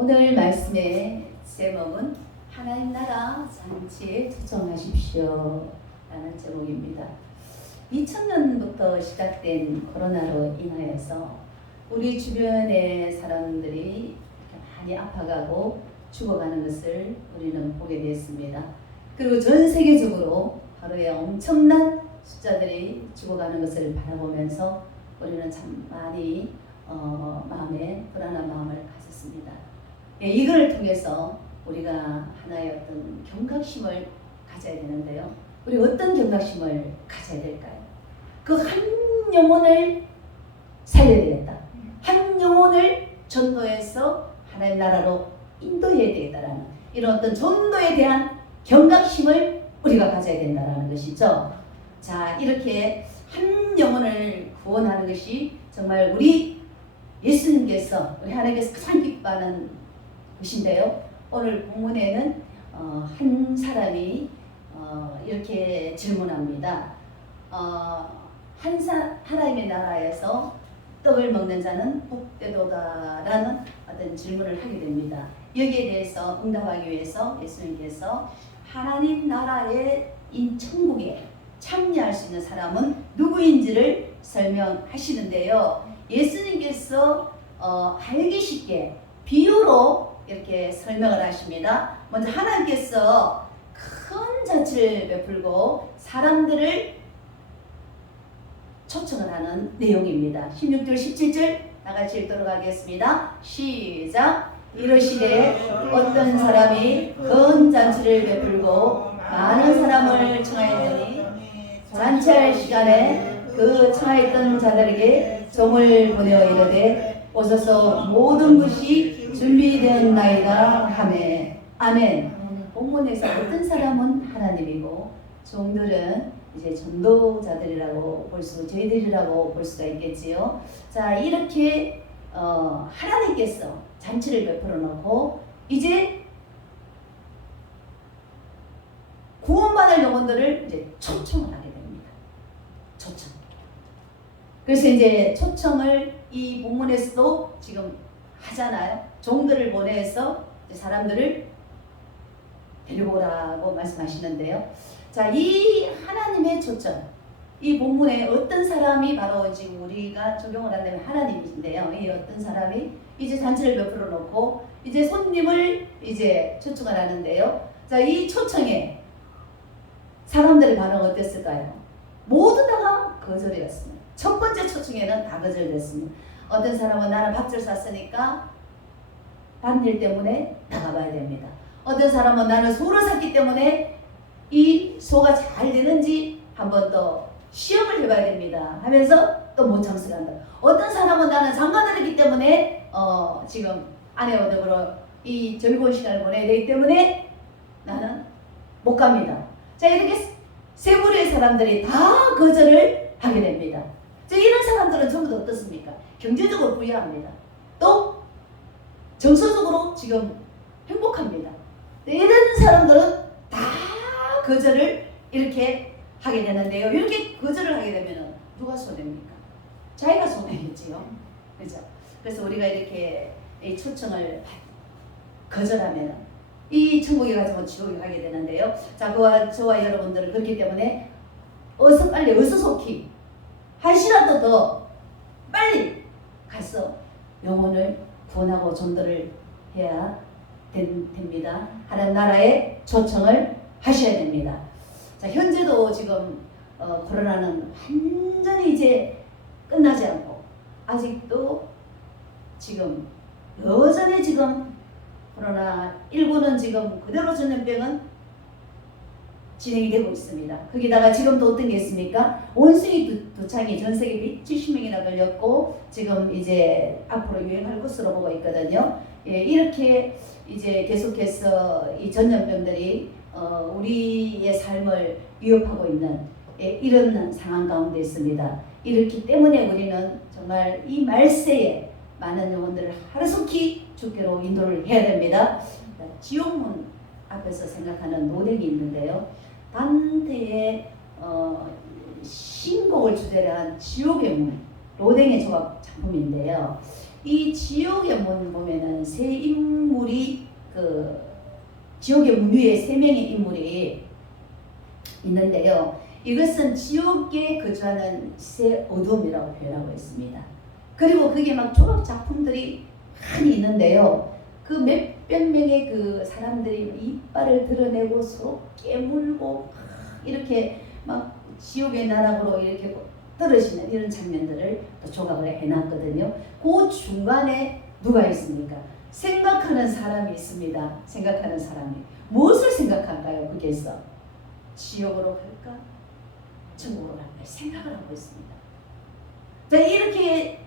오늘 말씀의 제목은 하나님 나라 잔치에 초청하십시오 라는 제목입니다. 2000년부터 시작된 코로나로 인하여서 우리 주변의 사람들이 많이 아파가고 죽어가는 것을 우리는 보게 되었습니다. 그리고 전 세계적으로 하루에 엄청난 숫자들이 죽어가는 것을 바라보면서 우리는 참 많이 마음에 불안한 마음을 가졌습니다. 이걸 통해서 우리가 하나의 어떤 경각심을 가져야 되는데요. 우리 어떤 경각심을 가져야 될까요? 그 한 영혼을 살려야 되겠다. 한 영혼을 전도해서 하나님 나라로 인도해야 되겠다라는 이런 어떤 전도에 대한 경각심을 우리가 가져야 된다는 것이죠. 자, 이렇게 한 영혼을 구원하는 것이 정말 우리 예수님께서 우리 하나님께서 가장 기뻐하는 것인데요. 오늘 본문에는 한 사람이 이렇게 질문합니다. 하나님의 나라에서 떡을 먹는 자는 복되도다라는 어떤 질문을 하게 됩니다. 여기에 대해서 응답하기 위해서 예수님께서 하나님 나라의 천국에 참여할 수 있는 사람은 누구인지를 설명하시는데요. 예수님께서 알기 쉽게 비유로 이렇게 설명을 하십니다. 먼저 하나님께서 큰 잔치를 베풀고 사람들을 초청을 하는 내용입니다. 16절 17절 나같이 읽도록 하겠습니다. 시작. 이르시되 어떤 사람이 큰 잔치를 베풀고 많은 사람을 청하였더니 잔치할 시간에 그 청하였던 자들에게 종을 보내어 이르되 오소서 모든 것이 준비되었나이다 하매. 아멘. 본문에서 어떤 사람은 하나님이고 종들은 이제 전도자들이라고 저희들이라고 볼 수가 있겠지요. 자, 이렇게 하나님께서 잔치를 베풀어 놓고 이제 구원받을 영혼들을 이제 초청을 하게 됩니다. 초청. 그래서 이제 초청을 이 본문에서도 지금 하잖아요. 종들을 보내서 사람들을 데리고 오라고 말씀하시는데요. 자, 이 하나님의 초청, 이 본문에 어떤 사람이 바로 지금 우리가 적용을 한다면 하나님이신데요. 이 어떤 사람이 이제 잔치를 베풀어 놓고 이제 손님을 이제 초청을 하는데요. 자, 이 초청에 사람들의 반응 어땠을까요? 모두 다가 거절이었습니다. 첫 번째 초청에는 다 거절됐습니다. 어떤 사람은 나는 밥줄 샀으니까 밭일 때문에 나가봐야 됩니다. 어떤 사람은 나는 소를 샀기 때문에 이 소가 잘 되는지 한번 더 시험을 해봐야 됩니다 하면서 또 못 참석한다. 어떤 사람은 나는 장가들었기 때문에 지금 아내와 더불어 이 즐거운 시간을 보내야 되기 때문에 나는 못 갑니다. 자, 이렇게 세 부류의 사람들이 다 거절을 하게 됩니다. 자, 이런 사람들은 전부 다 어떻습니까? 경제적으로 부유합니다. 또 정서적으로 지금 행복합니다. 이런 사람들은 다 거절을 이렇게 하게 되는데요. 이렇게 거절을 하게 되면 누가 손해입니까? 자기가 손해겠지요. 그죠? 그래서 우리가 이렇게 이 초청을 거절하면 이 천국에 가지고 지옥에 가게 되는데요. 자, 저와 여러분들은 그렇기 때문에 빨리 어서 속히 한시라도 더 빨리 가서 영혼을 구원하고 전도를 해야 됩니다. 하나님 나라에 초청을 하셔야 됩니다. 자, 현재도 지금 코로나는 완전히 이제 끝나지 않고 아직도 지금 여전히 지금 코로나19는 지금 그대로 전염병은 진행이 되고 있습니다. 거기다가 지금도 어떤 게 있습니까? 원숭이 두창이 전 세계 170명이나 걸렸고 지금 이제 앞으로 유행할 것으로 보고 있거든요. 예, 이렇게 이제 계속해서 이 전염병들이 우리의 삶을 위협하고 있는 이런 상황 가운데 있습니다. 이렇기 때문에 우리는 정말 이 말세에 많은 영혼들을 하루속히 주께로 인도를 해야 됩니다. 지옥문 앞에서 생각하는 노력이 있는데요. 단테의 신곡을 주제로 한 지옥의 문, 로댕의 조각 작품인데요. 이 지옥의 문 보면은 세 인물이 지옥의 문 위에 세 명의 인물이 있는데요. 이것은 지옥에 거주하는 새 어둠이라고 표현하고 있습니다. 그리고 그게 막 졸업 작품들이 많이 있는데요. 그 몇백 명의 그 사람들이 이빨을 드러내고 서로 깨물고 이렇게 막 지옥의 나락으로 이렇게 떨어지는 이런 장면들을 또 조각을 해놨거든요. 그 중간에 누가 있습니까? 생각하는 사람이 있습니다. 생각하는 사람이 무엇을 생각할까요? 거기에서 지옥으로 갈까? 천국으로 갈까? 생각을 하고 있습니다. 자, 이렇게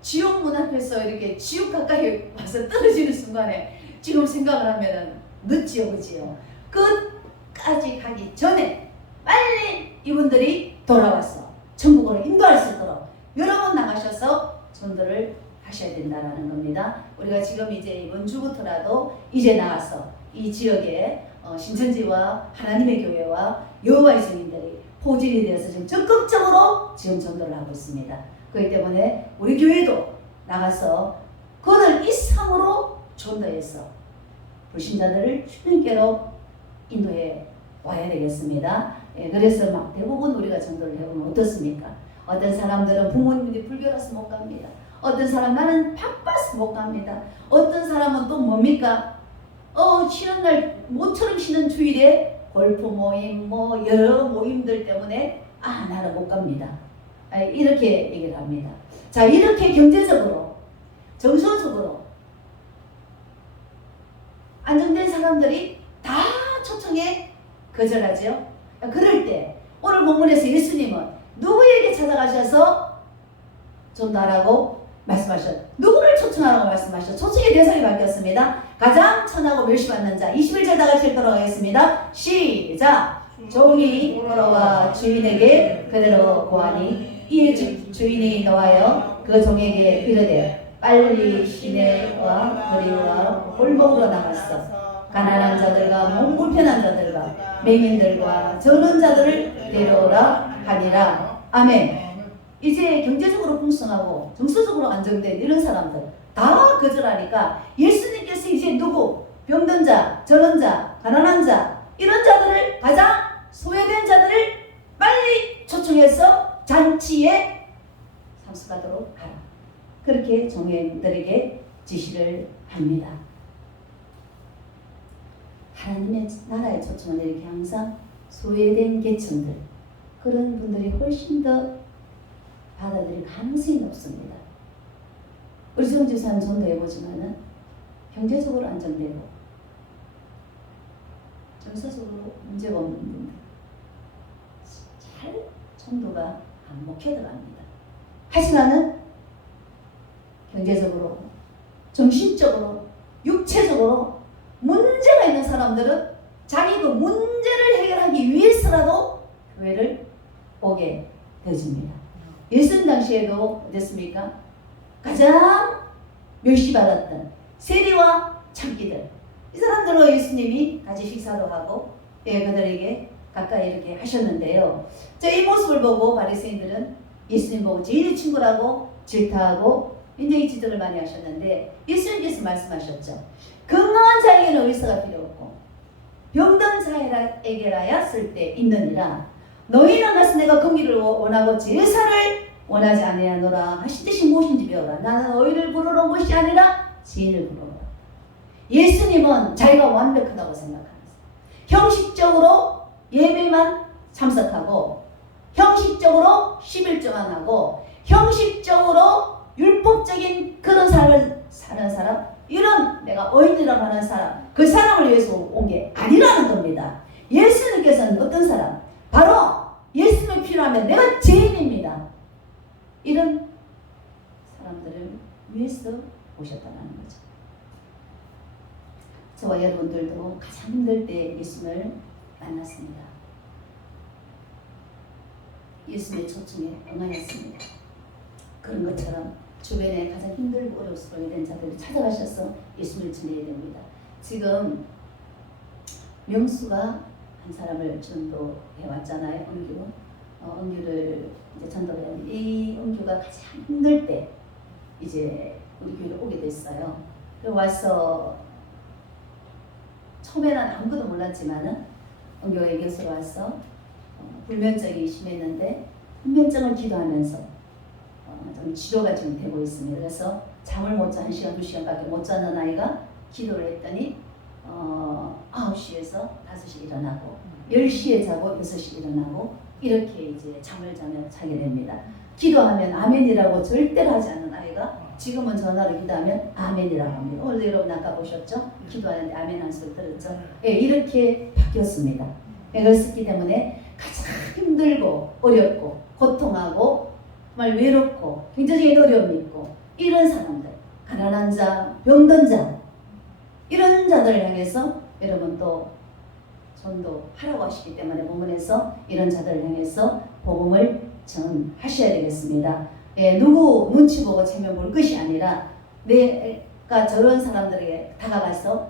지옥 문 앞에서 이렇게 지옥 가까이 와서 떨어지는 순간에 지금 생각을 하면은 늦지요, 그지요? 끝까지 가기 전에 빨리 이분들이 돌아와서 천국으로 인도할 수 있도록 여러 번 나가셔서 전도를 하셔야 된다라는 겁니다. 우리가 지금 이제 이번 주부터라도 이제 나와서 이 지역에 신천지와 하나님의 교회와 여호와의 증인들이 포진이 되어서 지금 적극적으로 지금 전도를 하고 있습니다. 그렇기 때문에 우리 교회도 나가서 그들 이상으로 전도해서 불신자들을 주님께로 인도해 와야 되겠습니다. 예, 그래서 막 대부분 우리가 전도를 해보면 어떻습니까? 어떤 사람들은 부모님들이 불교라서 못 갑니다. 어떤 사람 나는 바빠서 못 갑니다. 어떤 사람은 또 뭡니까? 쉬는 날 모처럼 쉬는 주일에 골프 모임 뭐 여러 모임들 때문에 나는 못 갑니다. 이렇게 얘기를 합니다. 자, 이렇게 경제적으로 정서적으로 안정된 사람들이 다 초청에 거절하죠. 그럴 때 오늘 본문에서 예수님은 누구에게 찾아가셔서 전도하라고 말씀하셨죠? 누구를 초청하라고 말씀하셨죠? 초청의 대상이 바뀌었습니다. 가장 천하고 멸시받는 자 21절 다 같이 읽도록 하겠습니다. 시작! 종이 돌아와 주인에게 그대로 고하니 이에 주인이 노하여 그 종에게 이르되 빨리 시내와 거리와 골목으로 나갔어 가난한 자들과 몸 불편한 자들과 맹인들과 저는 자들을 데려오라 하니라. 아멘. 이제 경제적으로 풍성하고 정서적으로 안정된 이런 사람들 다 거절하니까 예수님께서 이제 누구? 병든 자, 저런 자, 가난한 자 이런 자들을 가장 소외된 자들을 빨리 초청해서 잔치에 참석하도록 하라. 그렇게 종회들에게 지시를 합니다. 하나님의 나라의 초청은 이렇게 항상 소외된 계층들 그런 분들이 훨씬 더 받아들일 가능성이 높습니다. 우리 정지사는 전도해보지만은 경제적으로 안정되고 정서적으로 문제가 없는 분들 잘 전도가 안 먹혀 들어갑니다. 하지만은 경제적으로 정신적으로 육체적으로 문제가 있는 사람들은 자기 그 문제를 해결하기 위해서라도 교회를 오게 되어집니다. 예수님 당시에도 어땠습니까? 가장 멸시받았던 세리와 창기들 이 사람들로 예수님이 같이 식사도 하고 그들에게 가까이 이렇게 하셨는데요. 자, 이 모습을 보고 바리새인들은 예수님 보고 제일 친구라고 질타하고 굉장히 지적을 많이 하셨는데 예수님께서 말씀하셨죠. 건강한 자에게는 의사가 필요 없고 병든 자에게라야 쓸 때 있느니라. 너희는 가서 내가 공의를 원하고 제사를 원하지 아니하노라 하시듯이 무엇인지 배워라. 나는 너희를 부르러 온 것이 아니라 지인을 부르러. 예수님은 자기가 완벽하다고 생각하면서 형식적으로 예배만 참석하고 형식적으로 11조만 하고 형식적으로 율법적인 그런 삶을 사는 사람 이런 내가 의인이라고 하는 사람 그 사람을 위해서 온 게 아니라는 겁니다. 예수님께서는 어떤 사람? 바로 예수님이 필요하면 내가 죄인입니다. 이런 사람들을 위해서 오셨다는 거죠. 저와 여러분들도 가장 힘들 때 예수님을 만났습니다. 예수님의 초청에 응하였습니다. 그런 것처럼 주변에 가장 힘들고 어려워서 보게 자들을 찾아가셔서 예수님을 전해야 됩니다. 지금 명수가 한 사람을 전도해 왔잖아요. 은규. 은규를 이제 전도를 했는데 이 은규가 가장 힘들 때 이제 우리 교회로 오게 됐어요. 그리고 와서 처음에는 아무것도 몰랐지만은 은교회 교수로 와서 불면증이 심했는데 불면증을 기도하면서 좀 치료가 지금 되고 있습니다. 그래서 잠을 못 자 1시간 2시간밖에 못 자는 아이가 기도를 했더니 9시에서 5시 일어나고 10시에 자고 6시 일어나고 이렇게 이제 잠을 자게 됩니다. 기도하면 아멘이라고 절대로 하지 않는 아이가 지금은 전화로 기도하면 아멘이라고 합니다. 오늘 여러분 아까 보셨죠? 기도하는데 아멘 한 소리 들었죠? 예, 이렇게 바뀌었습니다. 그렇기 때문에 가장 힘들고 어렵고 고통하고 정말 외롭고 경제적인 어려움이 있고 이런 사람들, 가난한 자, 병든 자 이런 자들을 향해서 여러분 또 전도하라고 하시기 때문에 본문에서 이런 자들을 향해서 복음을 전하셔야 되겠습니다. 예, 누구 눈치 보고 체면 볼 것이 아니라 내가 저런 사람들에게 다가가서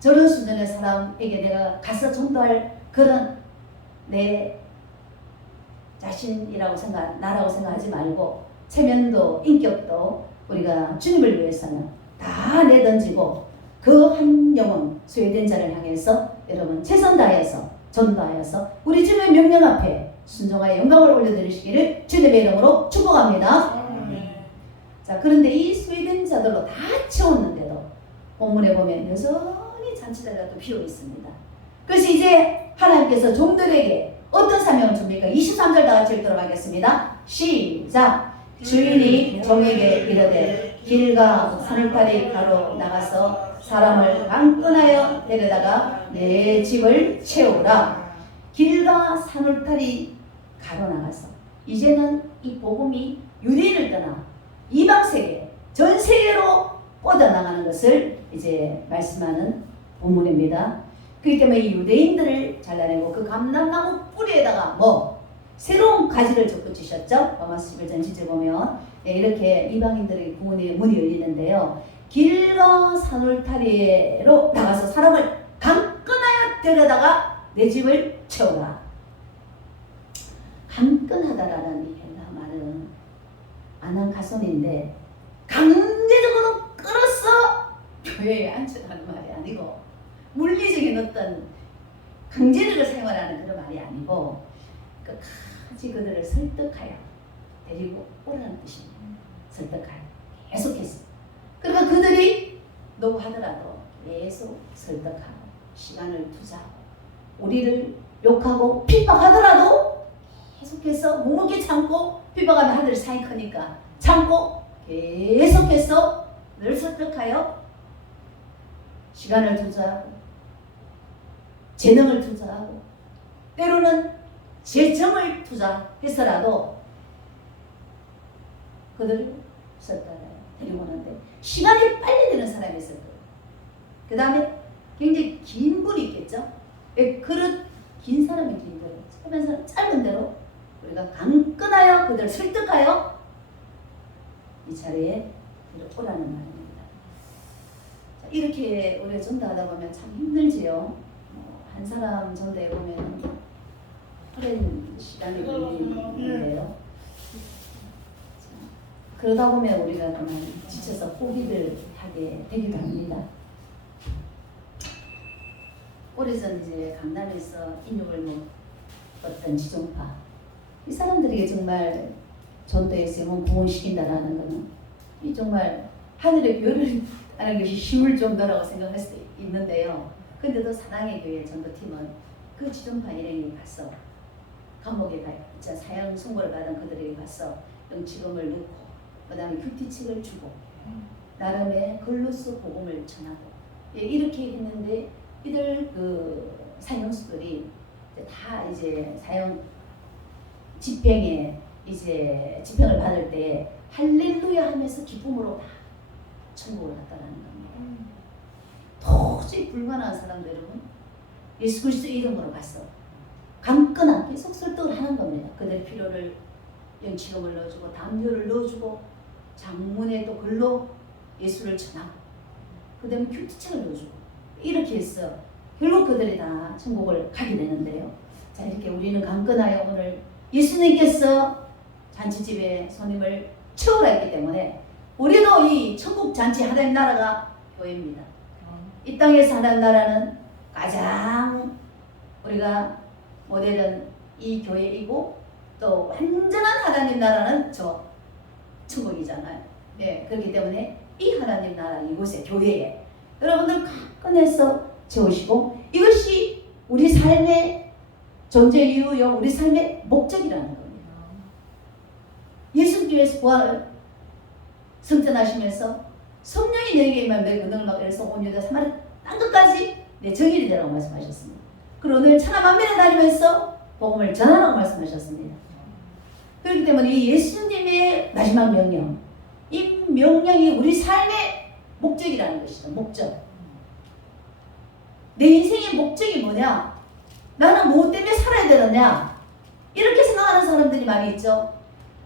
저런 수준의 사람에게 내가 가서 전도할 그런 내 자신이라고 나라고 생각하지 말고 체면도 인격도 우리가 주님을 위해서는 다 내던지고 그 한 영혼 소외된 자를 향해서 여러분 최선 다해서 전도하여서 우리 주님의 명령 앞에 순종하여 영광을 올려드리시기를 주님의 이름으로 축복합니다. 자, 그런데 이 소외된 자들로 다 채웠는데도 본문에 보면 여전히 잔치자가 또 비어 있습니다. 그래서 이제 하나님께서 종들에게 어떤 사명을 줍니까? 23절 다 같이 읽도록 하겠습니다. 시작! 주인이 종에게 이르되 길과 산울타리 가로 나가서 사람을 강권하여 데려다가 내 집을 채우라. 길과 산울타리 가로 나가서 이제는 이 복음이 유대인을 떠나 이방 세계, 전 세계로 뻗어나가는 것을 이제 말씀하는 본문입니다. 그렇기 때문에 이 유대인들을 잘라내고 그 감람나무 뿌리에다가 새로운 가지를 덧붙이셨죠? 로마서 11장 10절 보면 이렇게 이방인들에게 구원의 문이 열리는데요. 길과 산울타리로 나가서 사람을 강권하여 데려다가 내 집을 채우라. 강권하다라는 이 헬라 말은 아난카손인데 강제적으로 끌어서 교회에 앉혀라는 말이 아니고 물리적인 어떤 강제력을 사용하라는 그런 말이 아니고 끝까지 그들을 설득하여 데리고 오라는 뜻입니다. 설득하여 계속해서 그러니까 그들이 노하더라도 계속 설득하고 시간을 투자하고 우리를 욕하고 핍박하더라도 계속해서 묵묵히 참고 핍박하면 하늘이 산이 크니까 참고 계속해서 늘 설득하여 시간을 투자하고 재능을 투자하고 때로는 재정을 투자해서라도 그들을 설득하여 데리고 오는데 시간이 빨리 되는 사람이 있을 거예요. 그 다음에 굉장히 긴 분이 있겠죠. 그릇 긴 사람이 긴 대로 짧은 사람 짧은 대로 우리가 강끈하여 그들을 설득하여 이 자리에 오라는 말입니다. 자, 이렇게 우리가 전도하다 보면 참 힘들지요. 한 사람 전도해 보면 오랜 시간이 걸리는데요. 그러다 보면 우리가 그만 지쳐서 포기를 하게 되기도 합니다. 오래전 이제 강남에서 인육을 먹었던 지종파 이 사람들에게 정말 전도에서 영혼 구원시킨다라는 것은 이 정말 하늘의 별을 하는 것이 쉬울 정도라고 생각할 수도 있는데요. 근데도 사랑의 교회 전도팀은 그 지종파 일행이 가서 감옥에 사형 선고를 받은 그들에게 가서 영치금을 넣고 그 다음에 큐티책을 주고 나름의 글로써 복음을 전하고 이렇게 했는데 이들 그 사형수들이 다 이제 사형 집행에 이제 집행을 받을 때 할렐루야 하면서 기쁨으로 다 천국을 갔다라는 겁니다. 도저히 불가능한 사람들 여러분 예수 그리스도 이름으로 갔어. 강끈하게 계속 설득을 하는 겁니다. 그들의 필요를 영치금을 넣어주고 담요를 넣어주고 장문에 또 글로 예수를 전하고 그 다음에 큐티책을 넣어주고 이렇게 해서 결국 그들이 다 천국을 가게 되는데요. 자 이렇게 우리는 강건하여 오늘 예수님께서 잔치집에 손님을 초월했기 때문에 우리도 이 천국 잔치 하나님 나라가 교회입니다. 이 땅에서 하나님 나라는 가장 우리가 모델은 이 교회이고 또 완전한 하나님 나라는 저 천국이잖아요. 네, 그렇기 때문에 이 하나님 나라 이곳에 교회에 여러분들 가끔해서 채우시고 이것이 우리 삶의 존재 이유요, 우리 삶의 목적이라는 겁니다. 예수님께서 부활을 승천하시면서 성령이 내게 임하면 내가 은혜를 받게 해서 온 유다 사마리아 땅 끝까지 내 정일이 되라고 말씀하셨습니다. 그리고 오늘 천하 만민에 다니면서 복음을 전하라고 말씀하셨습니다. 그렇기 때문에 이 예수님의 마지막 명령, 이 명령이 우리 삶의 목적이라는 것이죠. 목적. 내 인생의 목적이 뭐냐? 나는 무엇 때문에 살아야 되느냐? 이렇게 생각하는 사람들이 많이 있죠.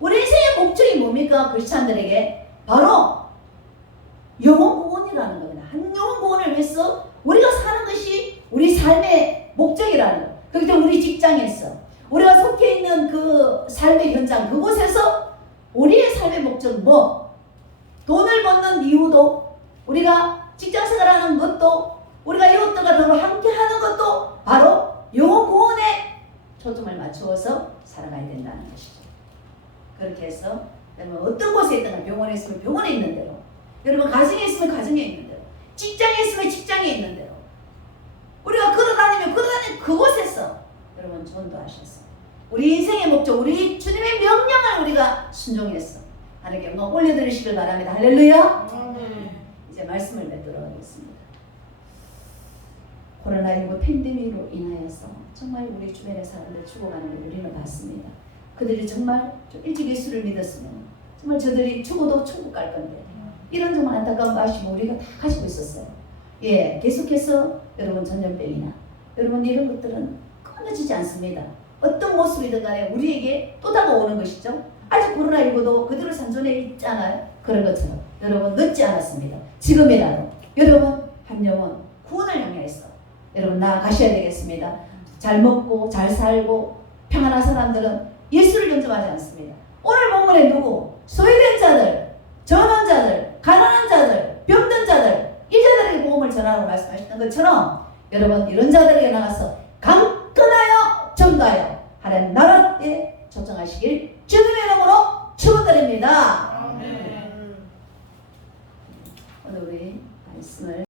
우리 인생의 목적이 뭡니까? 크리스찬들에게 바로 영혼 구원이라는 겁니다. 한 영혼 구원을 위해서 우리가 사는 것이 우리 삶의 목적이라는 거. 그렇기 때문에 우리 직장에서 우리가 속해 있는 그 삶의 현장 그곳에서 우리의 삶의 목적은 뭐? 돈을 버는 이유도 우리가 직장생활하는 것도 우리가 이웃들과 더불어 함께하는 것도 바로 영혼 구원에 초점을 맞추어서 살아가야 된다는 것이죠. 그렇게 해서 여러분 어떤 곳에 있든 병원에 있으면 병원에 있는 대로, 여러분 가정에 있으면 가정에 있는 대로, 직장에 있으면 직장에 있는 대로, 우리가 걸어다니면 그곳에서 여러분 전도하셨어. 우리 인생의 목적, 우리 주님의 명령을 우리가 순종해서 하나님께 영광 올려드리시길 바랍니다. 할렐루야. 이제 말씀을 맺도록 하겠습니다. 코로나19 팬데믹으로 인하여서 정말 우리 주변의 사람들 죽어가는 걸 우리는 봤습니다. 그들이 정말 좀 일찍 예수를 믿었으면 정말 저들이 죽어도 천국 갈 건데 이런 정말 안타까운 마음을 우리가 다 가지고 있었어요. 예, 계속해서 여러분 전염병이나 여러분 이런 것들은 끊어지지 않습니다. 어떤 모습이든 간에 우리에게 또 다가오는 것이죠. 아직 코로나19도 그대로 산존해 있잖아요. 그런 것처럼 여러분 늦지 않았습니다. 지금이라도 여러분 한 영혼 구원을 향해서 여러분 나아가셔야 되겠습니다. 잘 먹고 잘 살고 평안한 사람들은 예수를 영접하지 않습니다. 오늘 본문에 누구? 소외된 자들, 전원자들, 가난한 자들, 병든 자들 이 자들에게 복음을 전하라고 말씀하셨던 것처럼 여러분 이런 자들에게 나가서 강건하여 전도하여 하나님 나라에 초청하시길 주님의 이름으로 축원드립니다. 오늘 우리 말씀을